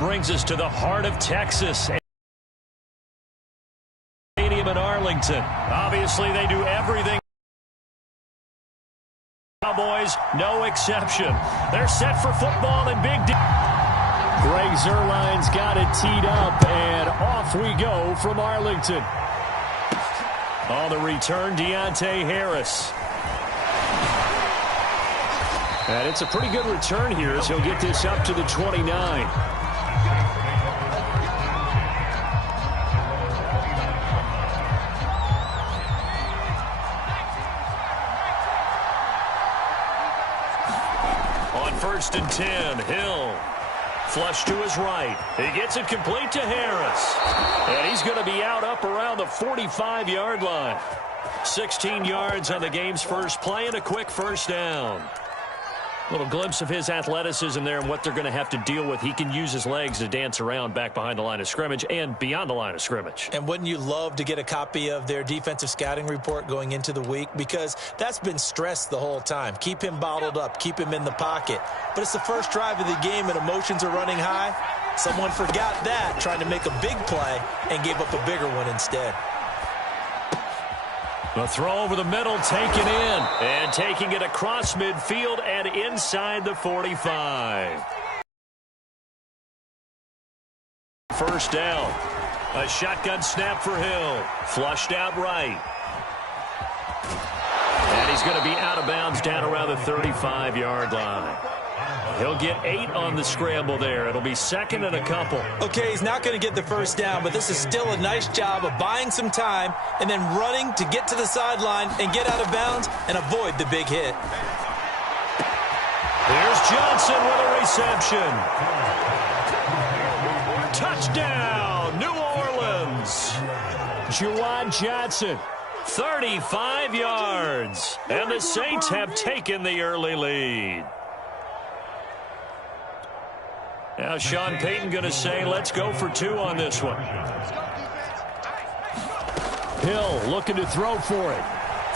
brings us to the heart of Texas. Stadium in Arlington. Obviously, they do everything. Cowboys, no exception. They're set for football and big. Greg Zuerlein's got it teed up, and off we go from Arlington. On the return, Deontay Harris. And it's a pretty good return here as he'll get this up to the 29. On 1st and 10, Hill. Flush to his right. He gets it complete to Harris. And he's going to be out up around the 45-yard line. 16 yards on the game's first play and a quick first down. Little glimpse of his athleticism there and what they're going to have to deal with. He can use his legs to dance around back behind the line of scrimmage and beyond the line of scrimmage. And wouldn't you love to get a copy of their defensive scouting report going into the week? Because that's been stressed the whole time. Keep him bottled up. Keep him in the pocket. But it's the first drive of the game and emotions are running high. Someone forgot that, trying to make a big play, and gave up a bigger one instead. The throw over the middle, taken in, and taking it across midfield and inside the 45. First down. A shotgun snap for Hill. Flushed out right. And he's going to be out of bounds down around the 35-yard line. He'll get 8 on the scramble there. It'll be second and a couple. Okay, he's not going to get the first down, but this is still a nice job of buying some time and then running to get to the sideline and get out of bounds and avoid the big hit. Here's Johnson with a reception. Touchdown, New Orleans. Juwan Johnson, 35 yards. And the Saints have taken the early lead. Now Sean Payton going to say, let's go for 2 on this one. Hill looking to throw for it.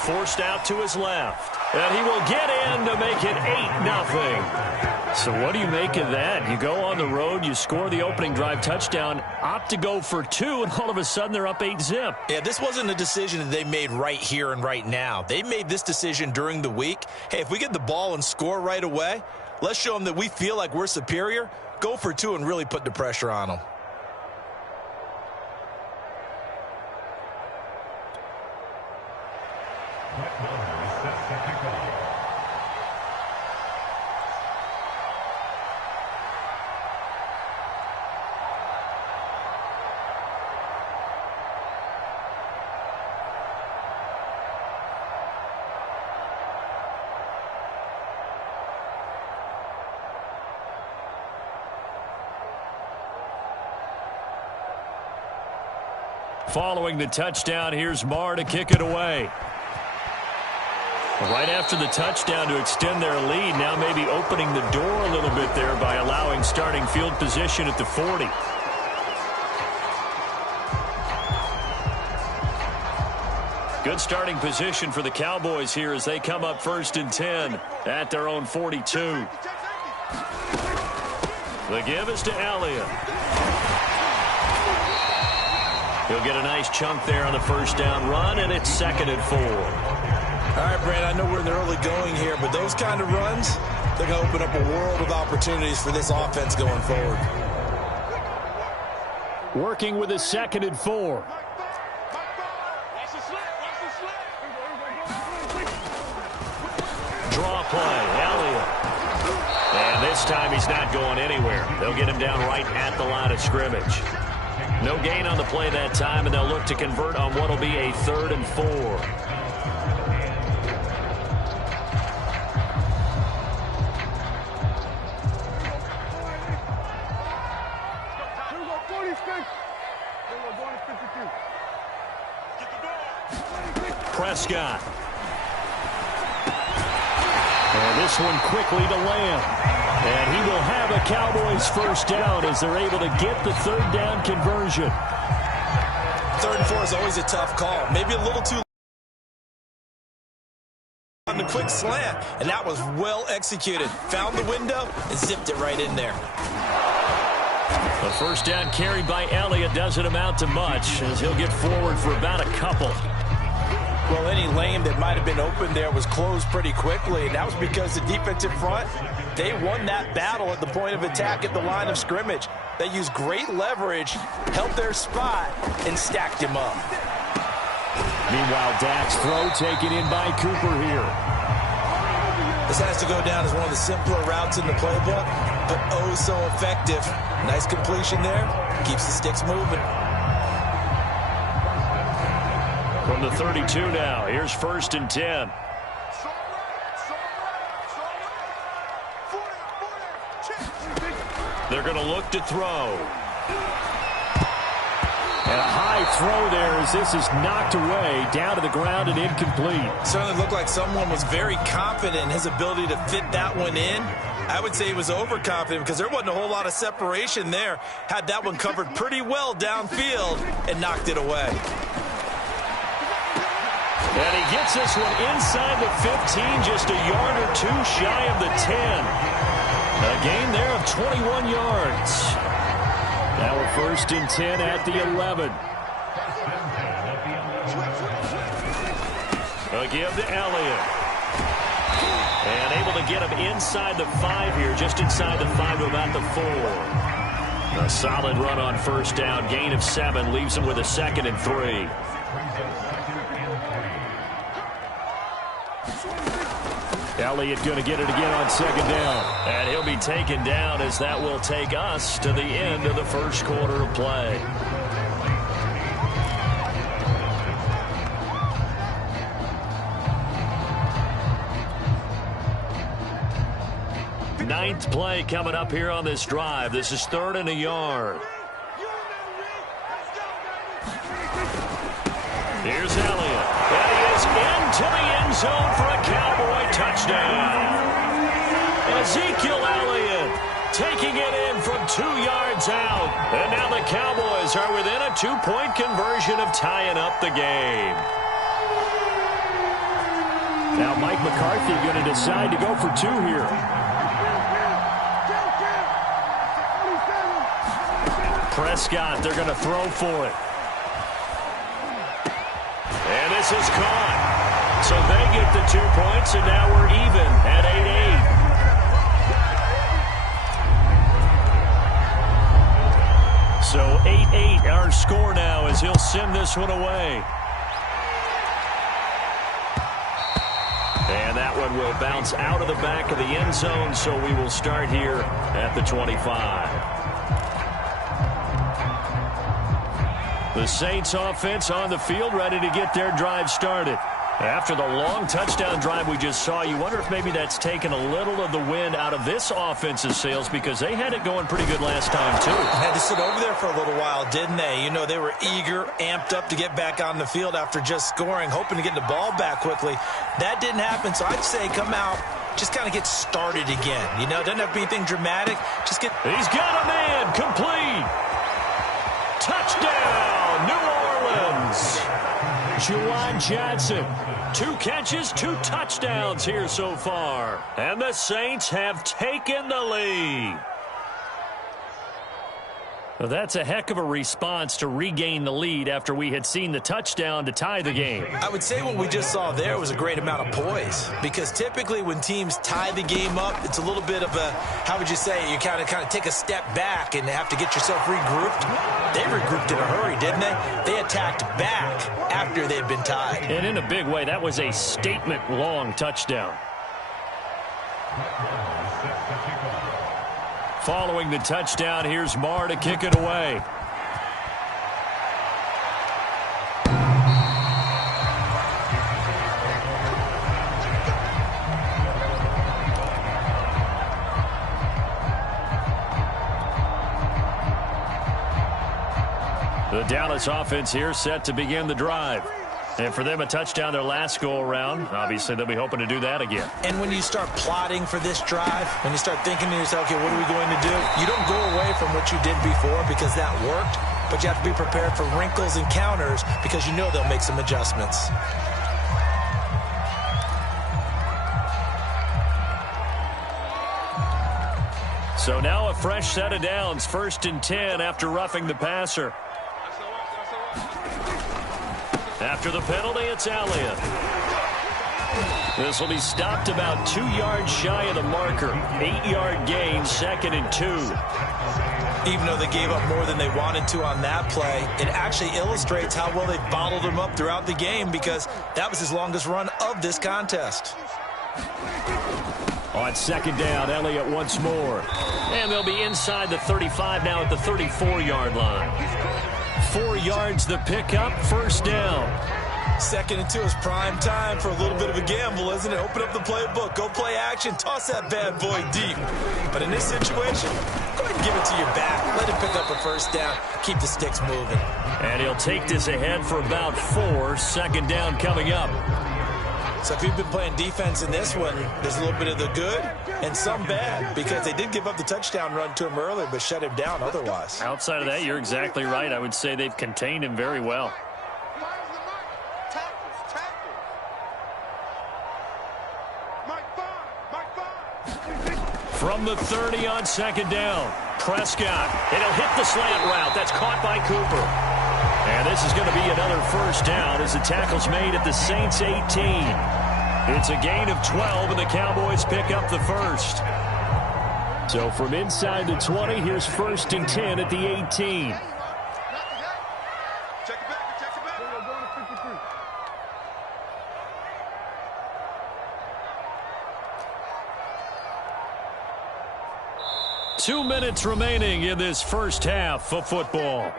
Forced out to his left. And he will get in to make it 8-0. So what do you make of that? You go on the road, you score the opening drive touchdown, opt to go for 2, and all of a sudden they're up 8-zip. Yeah, this wasn't a decision that they made right here and right now. They made this decision during the week. Hey, if we get the ball and score right away, let's show them that we feel like we're superior. Go for 2 and really put the pressure on them. Following the touchdown, here's Marr to kick it away. Right after the touchdown to extend their lead, now maybe opening the door a little bit there by allowing starting field position at the 40. Good starting position for the Cowboys here as they come up 1st and 10 at their own 42. The give is to Elliott. He'll get a nice chunk there on the first down run, and it's 2nd and 4. All right, Brad, I know we're in the early going here, but those kind of runs, they're going to open up a world of opportunities for this offense going forward. Working with a 2nd and 4. Draw play, Elliott. And this time he's not going anywhere. They'll get him down right at the line of scrimmage. No gain on the play that time, and they'll look to convert on what will be a 3rd and 4. Prescott. And this one quickly to Lamb. And he will have a Cowboys first down as they're able to get the 3rd down conversion. 3rd and 4 is always a tough call. Maybe a little too on the quick slant, and that was well executed. Found the window and zipped it right in there. The first down carried by Elliott doesn't amount to much, as he'll get forward for about a couple. Well, any lane that might have been open there was closed pretty quickly, and that was because the defensive front, they won that battle at the point of attack at the line of scrimmage. They used great leverage, held their spot, and stacked him up. Meanwhile, Dak's throw taken in by Cooper here. This has to go down as one of the simpler routes in the playbook, but oh so effective. Nice completion there. Keeps the sticks moving. From the 32 now, here's 1st and 10. They're going to look to throw. And a high throw there as this is knocked away, down to the ground and incomplete. Certainly looked like someone was very confident in his ability to fit that one in. I would say he was overconfident because there wasn't a whole lot of separation there. Had that one covered pretty well downfield and knocked it away. And he gets this one inside the 15, just a yard or two shy of the 10. A gain there of 21 yards. Now we're 1st and 10 at the 11. A give to Elliott. And able to get him inside the 5 here, just inside the 5 to about the 4. A solid run on 1st down. Gain of 7 leaves him with a 2nd and 3. Elliott going to get it again on 2nd down. And he'll be taken down as that will take us to the end of the 1st quarter of play. Ninth play coming up here on this drive. This is 3rd and a yard. Here's Elliott. And he is into the end zone for a Cowboy touchdown. Ezekiel Elliott taking it in from 2 yards out. And now the Cowboys are within a 2-point conversion of tying up the game. Now Mike McCarthy going to decide to go for 2 here. Prescott, they're going to throw for it. And this is caught. So they get the 2 points, and now we're even at 8-8. So 8-8 our score now as he'll send this one away. And that one will bounce out of the back of the end zone, so we will start here at the 25. The Saints offense on the field ready to get their drive started. After the long touchdown drive we just saw, you wonder if maybe that's taken a little of the wind out of this offense's sails because they had it going pretty good last time, too. Had to sit over there for a little while, didn't they? You know, they were eager, amped up to get back on the field after just scoring, hoping to get the ball back quickly. That didn't happen, so I'd say come out, just kind of get started again. You know, it doesn't have to be anything dramatic. Just get... He's got a man, complete. Touchdown, New Orleans. Juwan Johnson, 2 catches, 2 touchdowns here so far. And the Saints have taken the lead. Well, that's a heck of a response to regain the lead after we had seen the touchdown to tie the game. I would say what we just saw there was a great amount of poise because typically when teams tie the game up, it's a little bit of a, how would you say, you kind of take a step back and have to get yourself regrouped. They regrouped in a hurry, didn't they? They attacked back after they'd been tied. And in a big way, that was a statement-long touchdown. Following the touchdown, here's Marr to kick it away. The Dallas offense here set to begin the drive. And for them, a touchdown their last go-around. Obviously, they'll be hoping to do that again. And when you start plotting for this drive, when you start thinking to yourself, okay, what are we going to do? You don't go away from what you did before because that worked, but you have to be prepared for wrinkles and counters because you know they'll make some adjustments. So now a fresh set of downs, 1st and 10 after roughing the passer. After the penalty, it's Elliott. This will be stopped about 2 yards shy of the marker. 8-yard gain, 2nd and 2. Even though they gave up more than they wanted to on that play, it actually illustrates how well they bottled him up throughout the game, because that was his longest run of this contest. On 2nd down, Elliott once more. And they'll be inside the 35 now at the 34-yard line. 4 yards the pickup, 1st down. 2nd and 2 is prime time for a little bit of a gamble, isn't it? Open up the playbook, go play action, toss that bad boy deep. But in this situation, go ahead and give it to your back. Let him pick up a 1st down, keep the sticks moving. And he'll take this ahead for about 4. 2nd down coming up. So if you've been playing defense in this one, there's a little bit of the good and some bad, because they did give up the touchdown run to him earlier, but shut him down otherwise. Outside of that, you're exactly right. I would say they've contained him very well. From the 30 on 2nd down, Prescott. And he'll hit the slant route. That's caught by Cooper. And this is going to be another 1st down as the tackle's made at the Saints 18. It's a gain of 12, and the Cowboys pick up the 1st. So from inside the 20, here's 1st and 10 at the 18. Check it back. 2 minutes remaining in this 1st half of football.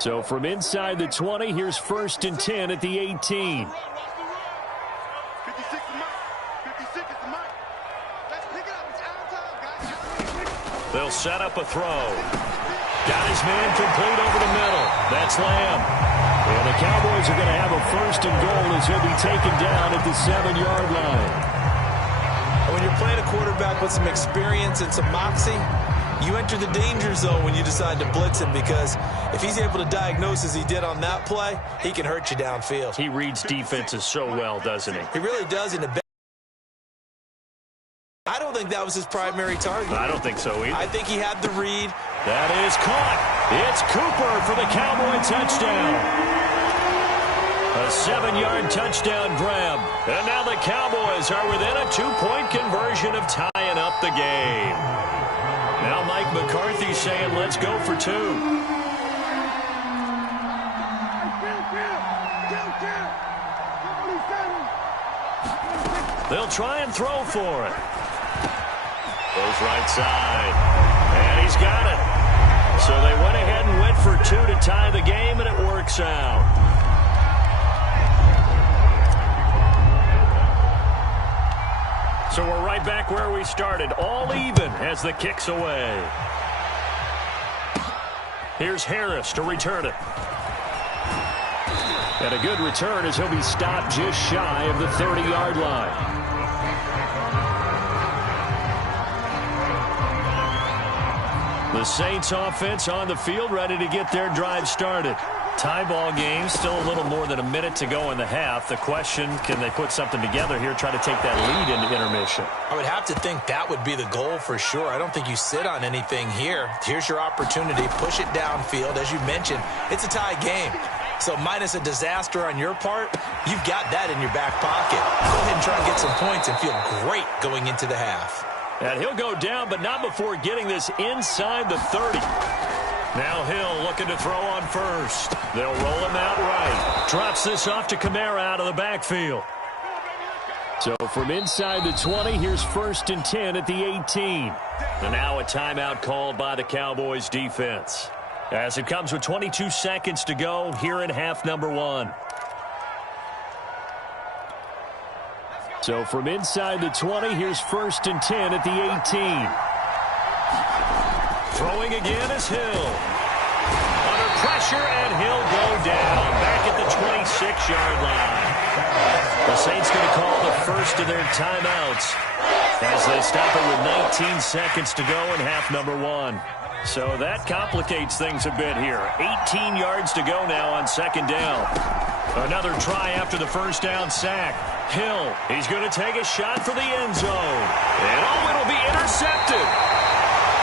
So from inside the 20, here's 1st and 10 at the 18. They'll set up a throw. Got his man complete over the middle. That's Lamb. And the Cowboys are going to have a 1st and goal as he'll be taken down at the 7-yard line. When you're playing a quarterback with some experience and some moxie, you enter the danger zone when you decide to blitz him, because if he's able to diagnose as he did on that play, he can hurt you downfield. He reads defenses so well, doesn't he? He really does. I don't think that was his primary target. I don't think so either. I think he had the read. That is caught. It's Cooper for the Cowboy touchdown. A 7-yard touchdown grab. And now the Cowboys are within a 2-point conversion of tying up the game. Now Mike McCarthy saying, let's go for 2. They'll try and throw for it. Goes right side. And he's got it. So they went ahead and went for 2 to tie the game, and it works out. So we're right back where we started, all even as the kick's away. Here's Harris to return it. And a good return as he'll be stopped just shy of the 30-yard line. The Saints offense on the field, ready to get their drive started. Tie ball game, still a little more than a minute to go in the half. The question, can they put something together here, try to take that lead into intermission? I would have to think that would be the goal for sure. I don't think you sit on anything here. Here's your opportunity. Push it downfield. As you mentioned, it's a tie game. So minus a disaster on your part, you've got that in your back pocket. Go ahead and try and get some points and feel great going into the half. And he'll go down, but not before getting this inside the 30. Now Hill looking to throw on first. They'll roll him out right. Drops this off to Kamara out of the backfield. So from inside the 20, here's 1st and 10 at the 18. And now a timeout called by the Cowboys defense, as it comes with 22 seconds to go here in half number 1. So from inside the 20, here's 1st and 10 at the 18. Throwing again is Hill. Under pressure, and he'll go down back at the 26-yard line. The Saints going to call the first of their timeouts as they stop it with 19 seconds to go in half number 1. So that complicates things a bit here. 18 yards to go now on 2nd down. Another try after the first down sack. Hill, he's going to take a shot for the end zone. And it'll be intercepted.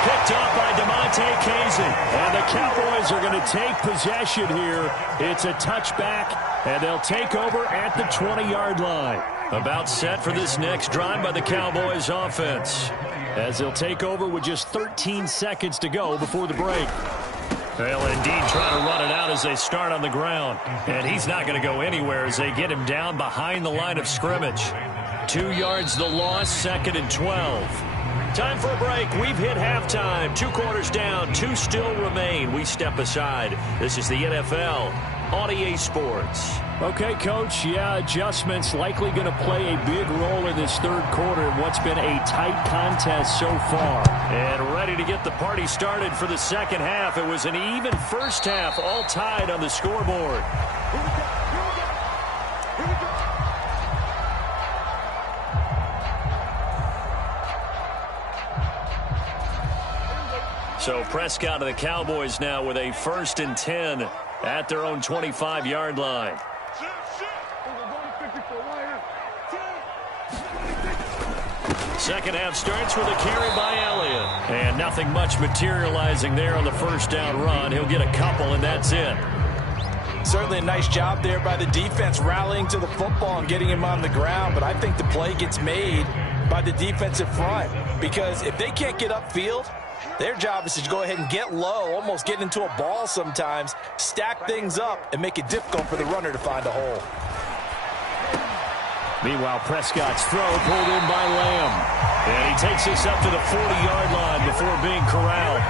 Picked off by DeMonte Casey. And the Cowboys are going to take possession here. It's a touchback, and they'll take over at the 20-yard line. About set for this next drive by the Cowboys offense, as they'll take over with just 13 seconds to go before the break. They'll indeed try to run it out as they start on the ground. And he's not going to go anywhere as they get him down behind the line of scrimmage. 2 yards the loss, 2nd and 12. Time for a break. We've hit halftime. 2 quarters down, 2 still remain. We step aside. This is the NFL on EA Sports. Okay, Coach, adjustments likely going to play a big role in this third quarter in what's been a tight contest so far. And ready to get the party started for the second half. It was an even first half, all tied on the scoreboard. So Prescott of the Cowboys now with a 1st and 10 at their own 25-yard line. Second half starts with a carry by Elliott. And nothing much materializing there on the first down run. He'll get a couple, and that's it. Certainly a nice job there by the defense rallying to the football and getting him on the ground. But I think the play gets made by the defensive front, because if they can't get upfield, their job is to go ahead and get low, almost get into a ball sometimes, stack things up, and make it difficult for the runner to find a hole. Meanwhile, Prescott's throw pulled in by Lamb. And he takes this up to the 40-yard line before being corralled.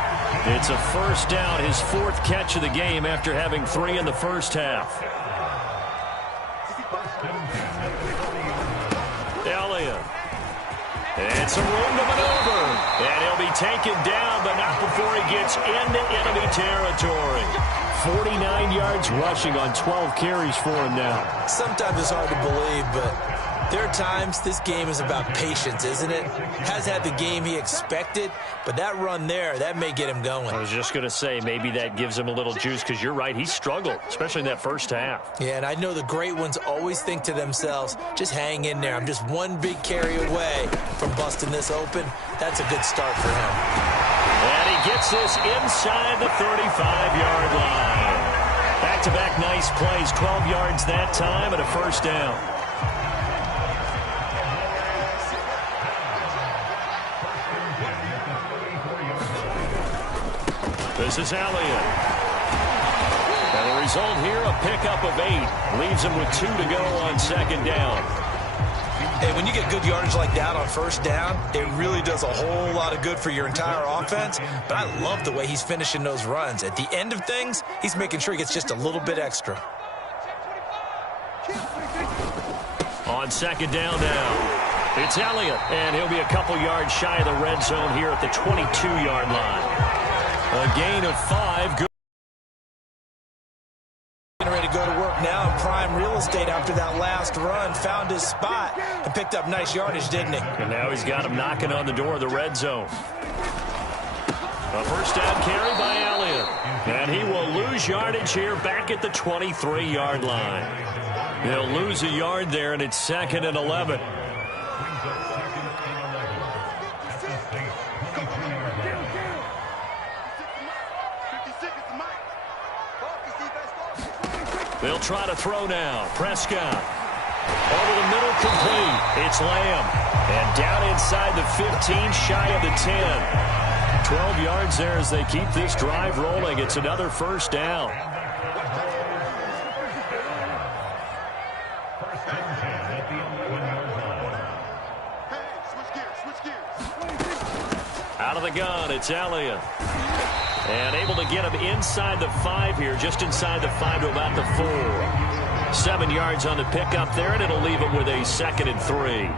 It's a first down, his 4th catch of the game after having 3 in the first half. Elliott. And some room to maneuver. And he'll be taken down, but not before he gets into enemy territory. 49 yards rushing on 12 carries for him now. Sometimes it's hard to believe, but there are times this game is about patience, isn't it? Has had the game he expected, but that run there, that may get him going. I was just going to say, maybe that gives him a little juice, because you're right, he struggled, especially in that first half. Yeah, and I know the great ones always think to themselves, just hang in there. I'm just one big carry away from busting this open. That's a good start for him. And he gets this inside the 35-yard line. Back-to-back nice plays, 12 yards that time and a first down. This is Elliott. And the result here, a pickup of 8. Leaves him with 2 to go on 2nd down. Hey, when you get good yardage like that on first down, it really does a whole lot of good for your entire offense. But I love the way he's finishing those runs. At the end of things, he's making sure he gets just a little bit extra. On 2nd down now, it's Elliott. And he'll be a couple yards shy of the red zone here at the 22-yard line. A gain of 5. Good. Ready to go to work now in prime real estate after that last run. Found his spot and picked up nice yardage, didn't he? And now he's got him knocking on the door of the red zone. A first down carry by Elliott. And he will lose yardage here back at the 23-yard line. He'll lose a yard there, and it's 2nd and 11. They'll try to throw now. Prescott. Over the middle, complete. It's Lamb. And down inside the 15, shy of the 10. 12 yards there as they keep this drive rolling. It's another first down. Out of the gun, it's Elliott. And able to get him inside the 5 here, just inside the 5 to about the 4. 7 yards on the pickup there, and it'll leave him with a 2nd and 3.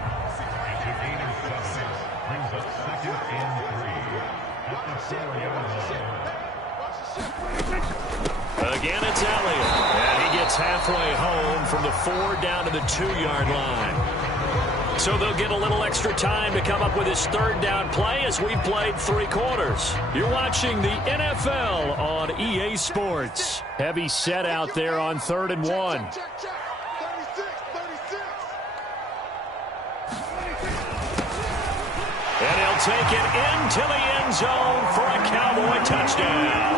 Again, it's Elliott. And he gets halfway home from the 4 down to the 2-yard line. So they'll get a little extra time to come up with his third down play as we've played 3 quarters. You're watching the NFL on EA Sports. Heavy set out there on 3rd and 1. And he'll take it into the end zone for a Cowboy touchdown.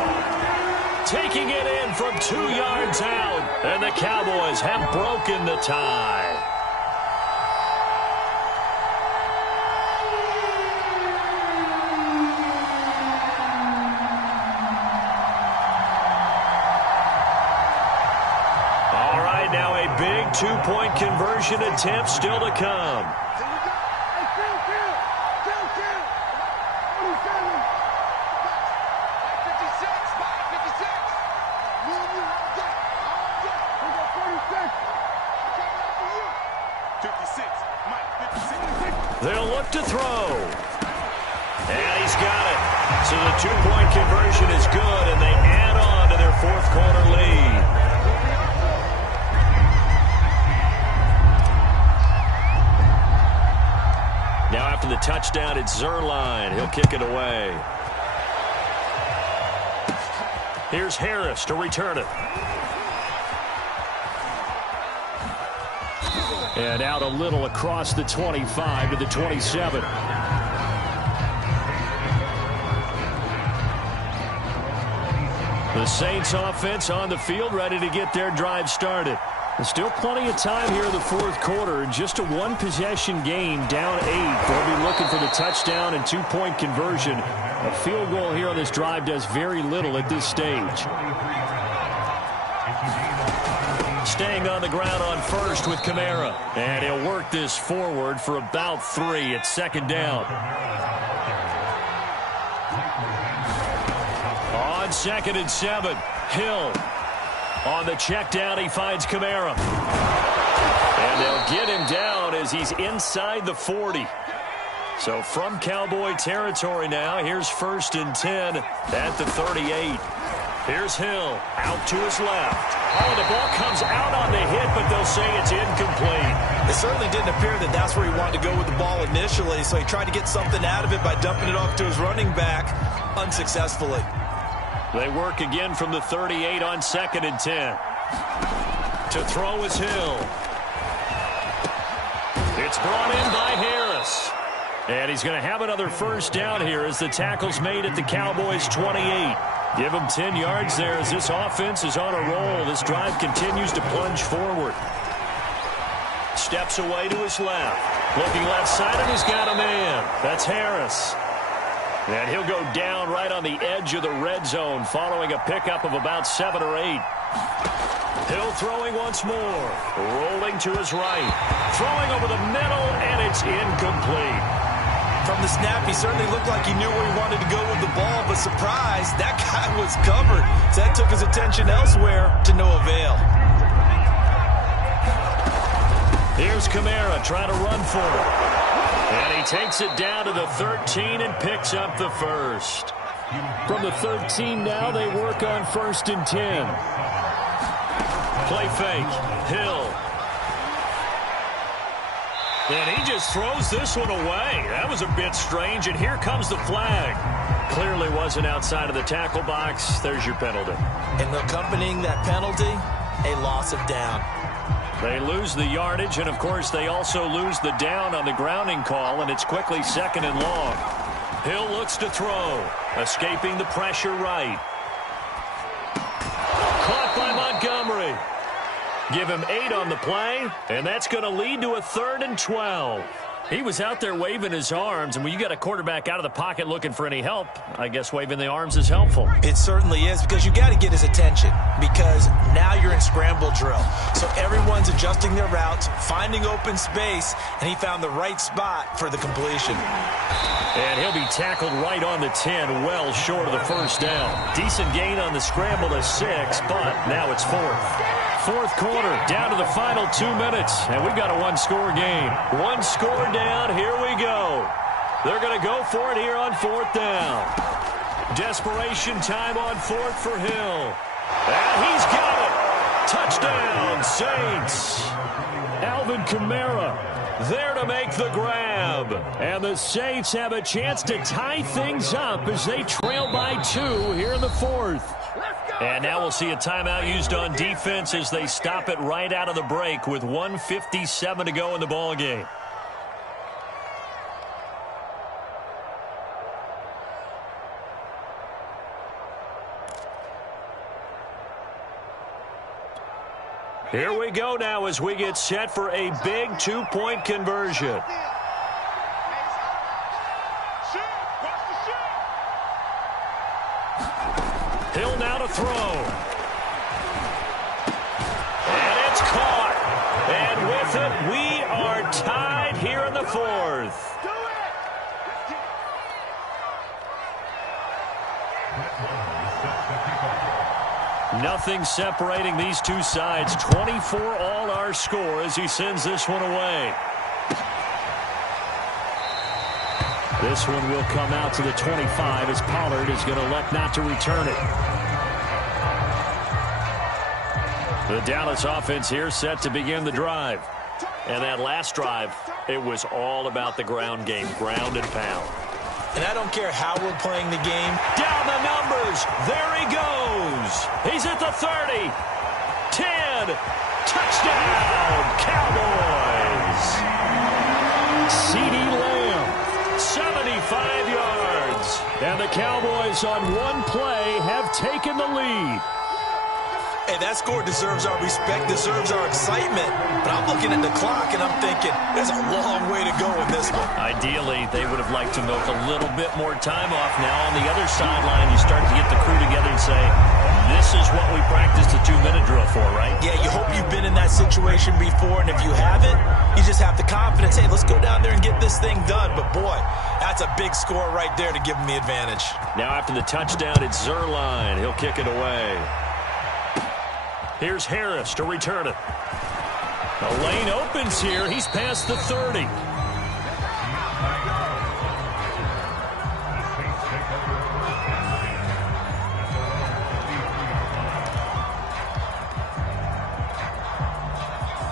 Taking it in from 2 yards out, and the Cowboys have broken the tie. All right, now a big 2-point conversion attempt still to come. They'll look to throw. And he's got it. So the 2-point conversion is good, and they add on to their 4th quarter lead. Now after the touchdown, it's Zuerlein. He'll kick it away. Here's Harris to return it. And out a little across the 25 to the 27. The Saints offense on the field, ready to get their drive started. There's still plenty of time here in the 4th quarter. Just a 1-possession game, down 8. They'll be looking for the touchdown and 2-point conversion. A field goal here on this drive does very little at this stage. Staying on the ground on first with Kamara. And he'll work this forward for about 3 at 2nd down. On 2nd and 7, Hill. On the check down, he finds Kamara. And they'll get him down as he's inside the 40. So from Cowboy territory now, here's 1st and 10 at the 38. Here's Hill out to his left. Oh, the ball comes out on the hit, but they'll say it's incomplete. It certainly didn't appear that that's where he wanted to go with the ball initially, so he tried to get something out of it by dumping it off to his running back unsuccessfully. They work again from the 38 on 2nd and 10. To throw is Hill. It's brought in by Harris. And he's going to have another 1st down here as the tackle's made at the Cowboys' 28. Give him 10 yards there as this offense is on a roll. This drive continues to plunge forward. Steps away to his left. Looking left side, and he's got a man. That's Harris. And he'll go down right on the edge of the red zone following a pickup of about 7 or 8. Hill throwing once more. Rolling to his right. Throwing over the middle, and it's incomplete. From the snap, he certainly looked like he knew where he wanted to go with the ball, but surprise, that guy was covered. So that took his attention elsewhere to no avail. Here's Kamara trying to run for it. And he takes it down to the 13 and picks up the 1st. From the 13 now, they work on 1st and 10. Play fake. Hill. And he just throws this one away. That was a bit strange, and here comes the flag. Clearly wasn't outside of the tackle box. There's your penalty. And accompanying that penalty, a loss of down. They lose the yardage, and, of course, they also lose the down on the grounding call, and it's quickly 2nd and long. Hill looks to throw, escaping the pressure right. Caught by Montgomery. Give him 8 on the play, and that's going to lead to a 3rd and 12. He was out there waving his arms, and when you got a quarterback out of the pocket looking for any help, I guess waving the arms is helpful. It certainly is, because you got to get his attention, because now you're in scramble drill. So everyone's adjusting their routes, finding open space, and he found the right spot for the completion. And he'll be tackled right on the 10, well short of the 1st down. Decent gain on the scramble to 6, but now it's 4th. 4th quarter, down to the final 2 minutes, and we've got a 1-score game. 1 score down, here we go. They're going to go for it here on 4th down. Desperation time on 4th for Hill. And he's got it. Touchdown, Saints. Alvin Kamara there to make the grab. And the Saints have a chance to tie things up as they trail by 2 here in the fourth. And now we'll see a timeout used on defense as they stop it right out of the break with 1:57 to go in the ballgame. Here we go now as we get set for a big 2-point conversion. Hill now to throw. And it's caught. And with it, we are tied here in the fourth. Nothing separating these two sides. 24 all our score as he sends this one away. This one will come out to the 25 as Pollard is going to elect not to return it. The Dallas offense here set to begin the drive. And that last drive, it was all about the ground game, ground and pound. And I don't care how we're playing the game. Down the numbers. There he goes. He's at the 30. 10. Touchdown, Cowboys. CeeDee Lamb, 75 yards. And the Cowboys on one play have taken the lead. Hey, that score deserves our respect, deserves our excitement. But I'm looking at the clock, and I'm thinking, there's a long way to go in this one. Ideally, they would have liked to milk a little bit more time off. Now on the other sideline, you start to get the crew together and say, this is what we practiced the 2-minute drill for, right? Yeah, you hope you've been in that situation before, and if you haven't, you just have the confidence, hey, let's go down there and get this thing done. But, boy, that's a big score right there to give them the advantage. Now after the touchdown, it's Zuerlein. He'll kick it away. Here's Harris to return it. The lane opens here. He's past the 30.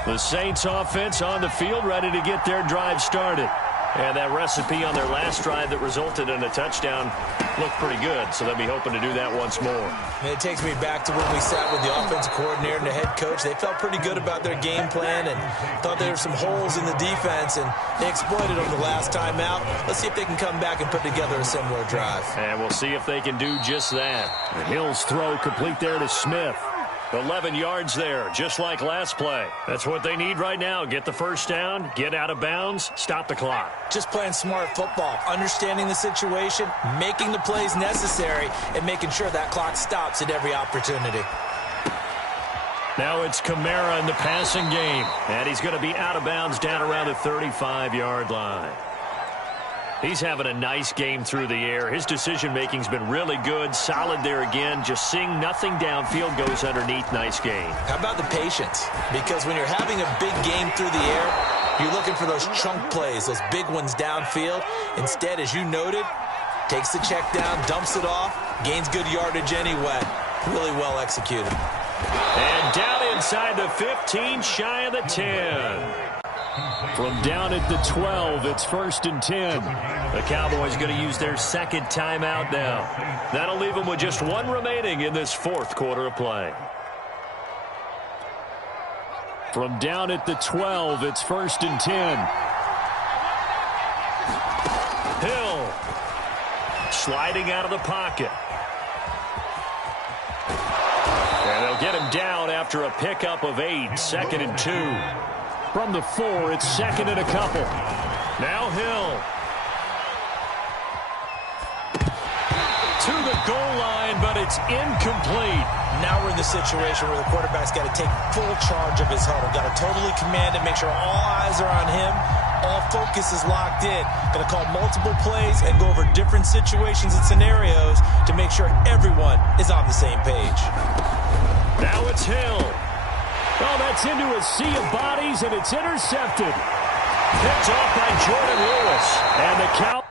The Saints offense on the field, ready to get their drive started. And that recipe on their last drive that resulted in a touchdown looked pretty good, so they'll be hoping to do that once more. And it takes me back to when we sat with the offensive coordinator and the head coach. They felt pretty good about their game plan and thought there were some holes in the defense, and they exploited them the last time out. Let's see if they can come back and put together a similar drive. And we'll see if they can do just that. The Hill's throw complete there to Smith. 11 yards there, just like last play. That's what they need right now. Get the first down, get out of bounds, stop the clock. Just playing smart football, understanding the situation, making the plays necessary, and making sure that clock stops at every opportunity. Now it's Kamara in the passing game, and he's going to be out of bounds down around the 35-yard line. He's having a nice game through the air. His decision-making's been really good, solid there again. Just seeing nothing downfield goes underneath. Nice game. How about the patience? Because when you're having a big game through the air, you're looking for those chunk plays, those big ones downfield. Instead, as you noted, takes the check down, dumps it off, gains good yardage anyway. Really well executed. And down inside the 15, shy of the 10. From down at the 12, it's 1st and 10. The Cowboys going to use their second timeout now. That'll leave them with just one remaining in this fourth quarter of play. From down at the 12, it's 1st and 10. Hill sliding out of the pocket. And they'll get him down after a pickup of 8, 2nd and 2. From the 4, it's 2nd and a couple. Now Hill. To the goal line, but it's incomplete. Now we're in the situation where the quarterback's got to take full charge of his huddle. Got to totally command it, make sure all eyes are on him. All focus is locked in. Going to call multiple plays and go over different situations and scenarios to make sure everyone is on the same page. Now it's Hill. Oh, that's into a sea of bodies, and it's intercepted. Picked off by Jordan Lewis. And the count.